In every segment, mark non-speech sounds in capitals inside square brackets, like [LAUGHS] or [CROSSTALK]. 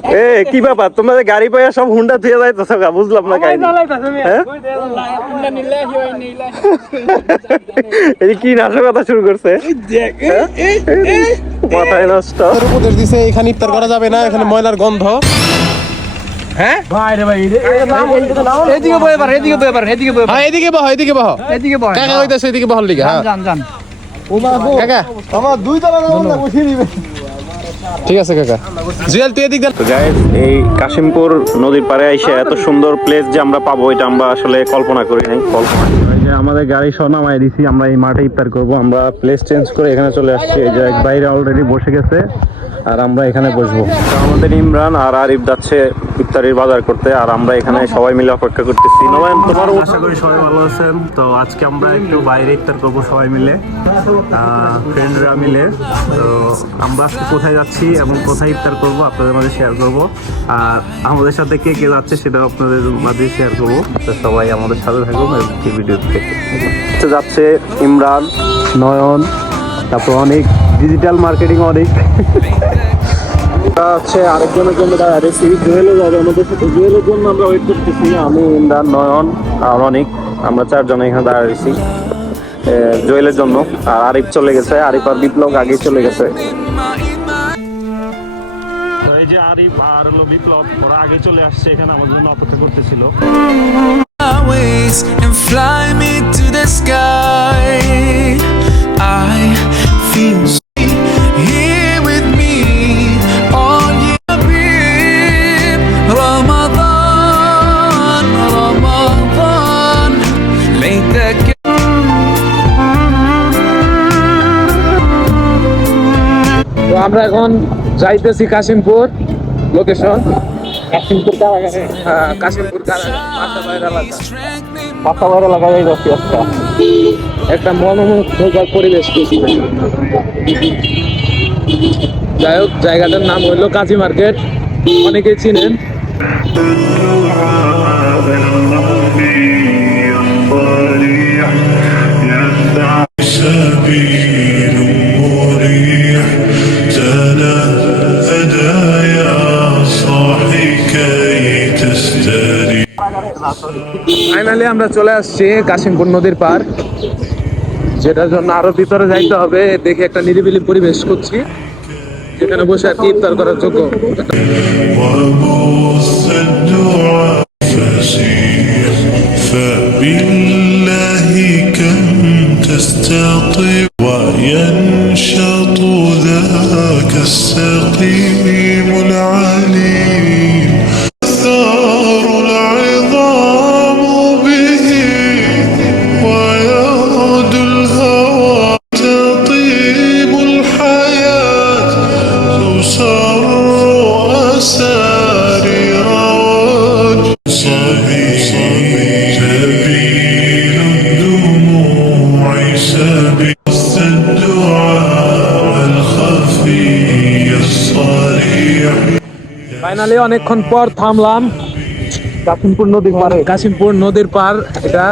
এ কি ব্যাপার? তোমাদের গাড়ি পাইয়া সব হুন্ডা ধুয়ে যাইতেছ গা বুঝলাম না কাহিনী। হ্যাঁ? এই কি নাশকতা শুরু করছে? হ্যাঁ? মাথায় নষ্ট। উপদেশ দিছে এখানে ইফতার করা যাবে না এখানে ময়লার গন্ধ। হ্যাঁ? এদিকে বয়ে পার এদিকে বয়ে পার এদিকে বয়ে পার হ্যাঁ এদিকে বহ এদিকে বহ। এদিকে বয় কাকা কইতাছে এদিকে বহল লিগা হ্যাঁ। জান জান কাকা। আমার দুই তলা না বসিয়ে দিবে। ঠিক আছে কাকা। জুয়েল তুই এদিক তো গাইস এই কাশিমপুর নদীর পাড়ে এসে এত সুন্দর প্লেস যে আমরা পাবো এটা আমরা আসলে কল্পনা করি নাই। কল্পনা যে আমাদের গাড়ি সহ নামাই দিছি আমরা এই মাঠে ইফতার করব। আমরা প্লেস চেঞ্জ করে এখানে চলে আসছি। এই যে এক বাইরে অলরেডি বসে গেছে আর আমরা এখানে বসবো। আমাদের ইমরান আর আরিফ যাচ্ছে ইফতারির বাজার করতে আর আমরা এখানে সবাই মিলে অপেক্ষা করতেছি। নবায়ন তোমার আশা করি সবাই ভালো আছেন। তো আজকে আমরা একটু বাইরে ইফতার করব সবাই মিলে ফ্রেন্ডরা মিলে। তো আমরা আজকে কোথায় যাচ্ছি এবং কোথায় ইফতার করব আপনাদের মাঝে শেয়ার করব। আর আমাদের সাথে কে কে যাচ্ছে সেটা আপনাদের মাঝে শেয়ার করব। তো সবাই আমাদের সাথে থাকুন এই ভিডিও থেকে তো যাচ্ছে ইমরান নয়ন তারপর অনেক ডিজিটাল মার্কেটিং অনেক। হচ্ছে আরেকজনের জন্য দাঁড়া রয়েছি জুয়েলও যাবে আমাদের সাথে জুয়েলের জন্য আমরা ওয়েট করতেছি। আমি ইমরান নয়ন আর অনেক। আমরা চারজন এখানে দাঁড়া রয়েছি এ, জুয়েলের জন্য। আর আরিফ চলে গেছে আরিফ আর বিপ্লব আগে চলে গেছে। গাড়ি পার হলো বিপ্লব ওরা আগে চলে আসছে এখানে আমার জন্য অপেক্ষা করতেছিল। আমরা এখন যাইতেছি কাশিমপুর। লোকেশন কাশিমপুর কারাগারে। হ্যাঁ কাশিমপুর কারাগার। মাথাবাড়ির এলাকা। যাচ্ছি একটা মনোমুগ্ধকর পরিবেশ পেয়েছি যাই হোক জায়গাটার নাম হইল কাজী মার্কেট। অনেকেই চিনেন। ফাইনালি আমরা চলে আসছি কাশিমপুর নদীর পার যেটার জন্য আরো ভিতরে যাইতে হবে দেখে একটা নিরিবিলি পরিবেশ করছি যেখানে বসে আর কি ইফতার করার যোগ্য وبث الدعاء فسيح فبالله كم تستطيع ফাইনালি অনেকক্ষণ পর থামলাম। কাশিমপুর নদীর পার কাশিমপুর নদীর পার এটা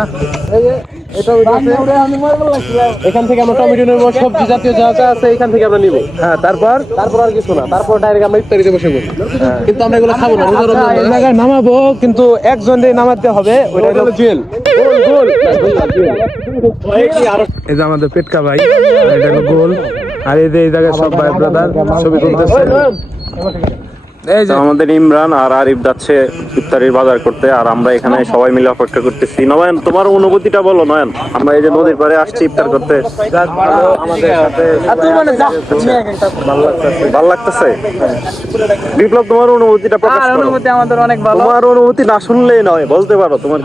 এখান থেকে আমরা টমেটো নেব সবজি জাতীয় যা যা আছে এখান থেকে আমরা নিবো। হ্যাঁ তারপর? তারপর আর কিছু না। তারপর ডাইরেক্ট আমরা ইফতারিতে বসে পড়ব। কিন্তু আমরা এগুলো খাব না এই জায়গায় নামাবো কিন্তু একজন দিয়ে নামাতে হবে ওইটা হলো জুয়েল। এই যে আমাদের পেটকা ভাই এটা হলো গোল। আর এই যে এই জায়গায় সব ভাই ব্রাদার ছবি তুলতেছে। আমাদের ইমরান আর আরিফ যাচ্ছে ইফতারির বাজার করতে আর আমরা এখানে সবাই মিলে অপেক্ষা করতেছি। নয়ন তোমার অনুভূতিটা বলো নয়ন। আমরা এই যে নদীর পাড়ে আসছি ইফতার করতে। আমাদের সাথে ভালো লাগতেছে। বিপ্লব তোমার অনুভূতিটা প্রকাশ করো। অনুভূতি আমাদের অনেক ভালো। তোমার অনুভূতি না শুনলেই নয় বলতে পারো। তোমার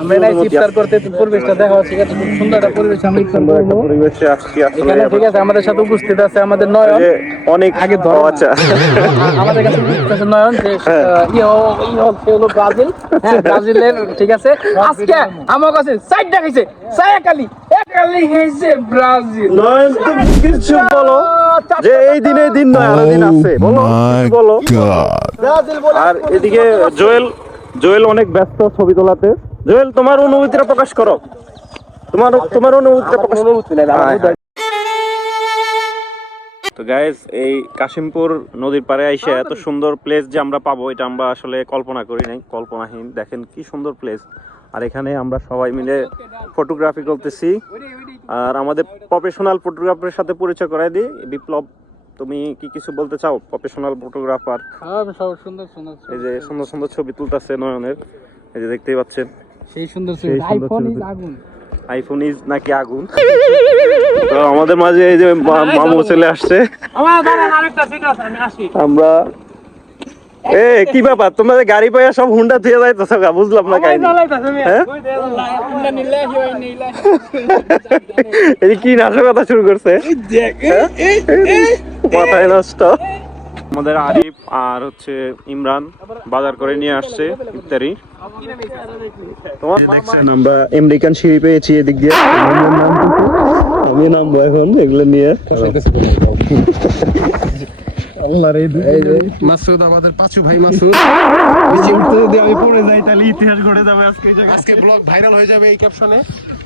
ইফতার করতে পরিবেশটা দেখা হচ্ছে সুন্দর একটা পরিবেশ আমরা ইফতার করব। পরিবেশে আসছি আসলে ঠিক আছে আমাদের সাথে উপস্থিত আছে আমাদের নয়ন। অনেক আগে ধরো আচ্ছা। আমাদের কাছে নয়ন। হলো ব্রাজিল। হ্যাঁ ব্রাজিলের ঠিক আছে। আজকে আমার কাছে সাইডটা খাইছে সায়াকালি একালি ব্রাজিল। কিছু বলো। যে এই দিনে দিন নয় আরও দিন আছে। বলো কিছু বলো। আর এদিকে জোয়েল জোয়েল অনেক ব্যস্ত ছবি তোলাতে। জোয়েল তোমার অনুভূতিটা প্রকাশ করো। তোমার তোমার অনুভূতিটা প্রকাশ অনুভূতি তো গাইজ এই কাশিমপুর নদীর পাড়ে আইসে এত সুন্দর প্লেস যে আমরা পাবো এটা আমরা আসলে কল্পনা করি নাই। কল্পনাহীন। দেখেন কি সুন্দর প্লেস আর এখানে আমরা সবাই মিলে ফটোগ্রাফি করতেছি। আর আমাদের প্রফেশনাল ফটোগ্রাফারের সাথে পরিচয় করাই দিই। বিপ্লব তুমি কি কিছু বলতে চাও? প্রফেশনাল ফটোগ্রাফার হ্যাঁ, সব সুন্দর সুন্দর এই যে সুন্দর সুন্দর ছবি তুলতেছে নয়নের। এই যে দেখতেই পাচ্ছেন। সেই সুন্দর আইফোন ছবি। আগুন। আইফোন ইজ নাকি আগুন? তো আমাদের মাঝে এই যে মামু চলে আসছে। আমার দাঁড়ান আরেকটা সিট আছে আমি আসি। আমরা এ কি ব্যাপার? তোমাদের গাড়ি পাইয়া সব হুন্ডা থুয়ে যাইতেছ গা বুঝলাম না কাহিনী। হ্যাঁ? এই কি নাশকতা শুরু করছে? হ্যাঁ? মাথায় নষ্ট। আমাদের আরিফ আর হচ্ছে ইমরান বাজার করে নিয়ে আসছে ইত্যাদি তোমার দেখছেন আমরা আমেরিকান সিঁড়ি পেয়েছি এদিক দিয়ে। আমি নামবো এখন এগুলো নিয়ে। মাসুদ আমাদের পাঁচু ভাই মাসুদ। যদি আমি পড়ে যাই তাহলে ইতিহাস ঘটে যাবে আজকে ব্লগ ভাইরাল হয়ে যাবে এই ক্যাপশনে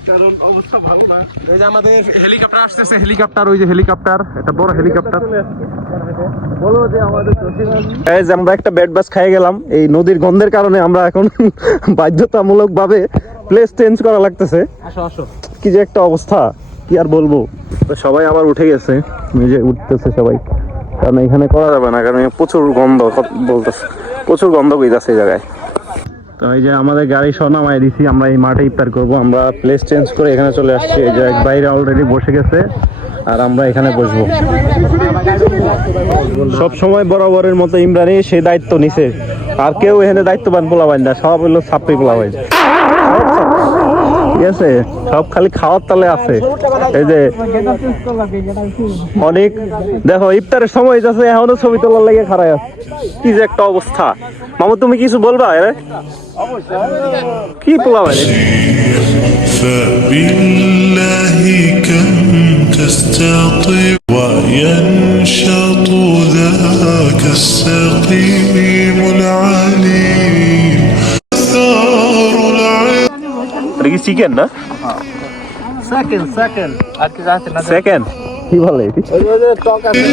কারণ অবস্থা ভালো না। এই যে আমাদের হেলিকপ্টার আসতেছে হেলিকপ্টার ওই যে হেলিকপ্টার এটা বড় হেলিকপ্টার আমরা একটা বেড বাস খাই গেলাম এই নদীর গন্ধের কারণে আমরা এখন [LAUGHS] বাধ্যতামূলক ভাবে প্লেস চেঞ্জ করা লাগতেছে। কি যে একটা অবস্থা কি আর বলব? তো সবাই আবার উঠে গেছে নিজে উঠতেছে সবাই। কারণ এখানে করা যাবে না কারণ প্রচুর গন্ধ বলতেছে। প্রচুর গন্ধ বইতেছে এই জায়গায়। তো এই যে আমাদের গাড়ি সহ নামাই দিছি, আমরা এই মাঠে ইফতার করব। আমরা প্লেস চেঞ্জ করে এখানে চলে আসছি। এই যে এক বাইরে অলরেডি বসে গেছে, আর আমরা এখানে বসবো। সব সময় বরাবরের মতো ইমরানই সে দায়িত্ব নিছে। আর কেউ এখানে দায়িত্ববান পোলাবান না, সব হলো ছাত্রী পোলাবান। ঠিক আছে সব খালি খাওয়ার তালে আছে এই যে অনেক দেখো ইফতারের সময় যাচ্ছে এখনো ছবি তোলার লেগে খারাপ আছে কি যে একটা অবস্থা মামু তুমি কিছু বলবা এরে কি পোলাবান فبالله كم تستطيع চিকেন না? সেকেন্ড সেকেন্ড আর কি আছে না? সেকেন্ড কি বলে এটি? টক আছে।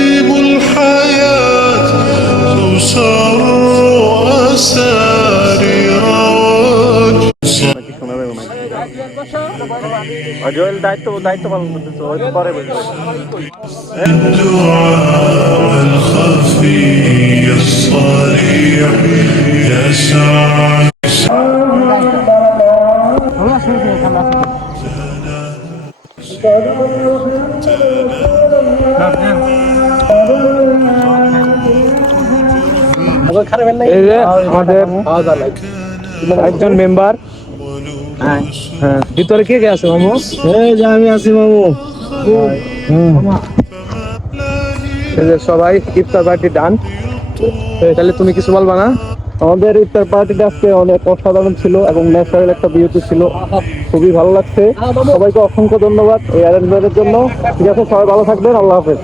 দায়িত্ব দায়িত্ব পালন করতেছে পরে আমাদের একজন মেম্বার। হ্যাঁ। ভিতরে কে কে আছে মামু? এই যে আমি আছি মামু। এই যে সবাই ইফতার পার্টি ডান। তাহলে তুমি কিছু বলবা না? আমাদের ইফতার পার্টিটা আজকে অনেক অসাধারণ ছিল এবং ন্যাচারাল একটা বিউটি ছিল। খুবই ভালো লাগছে। সবাইকে অসংখ্য ধন্যবাদ এই অ্যারেঞ্জমেন্টের জন্য। ঠিক আছে, সবাই ভালো থাকবেন। আল্লাহ হাফেজ।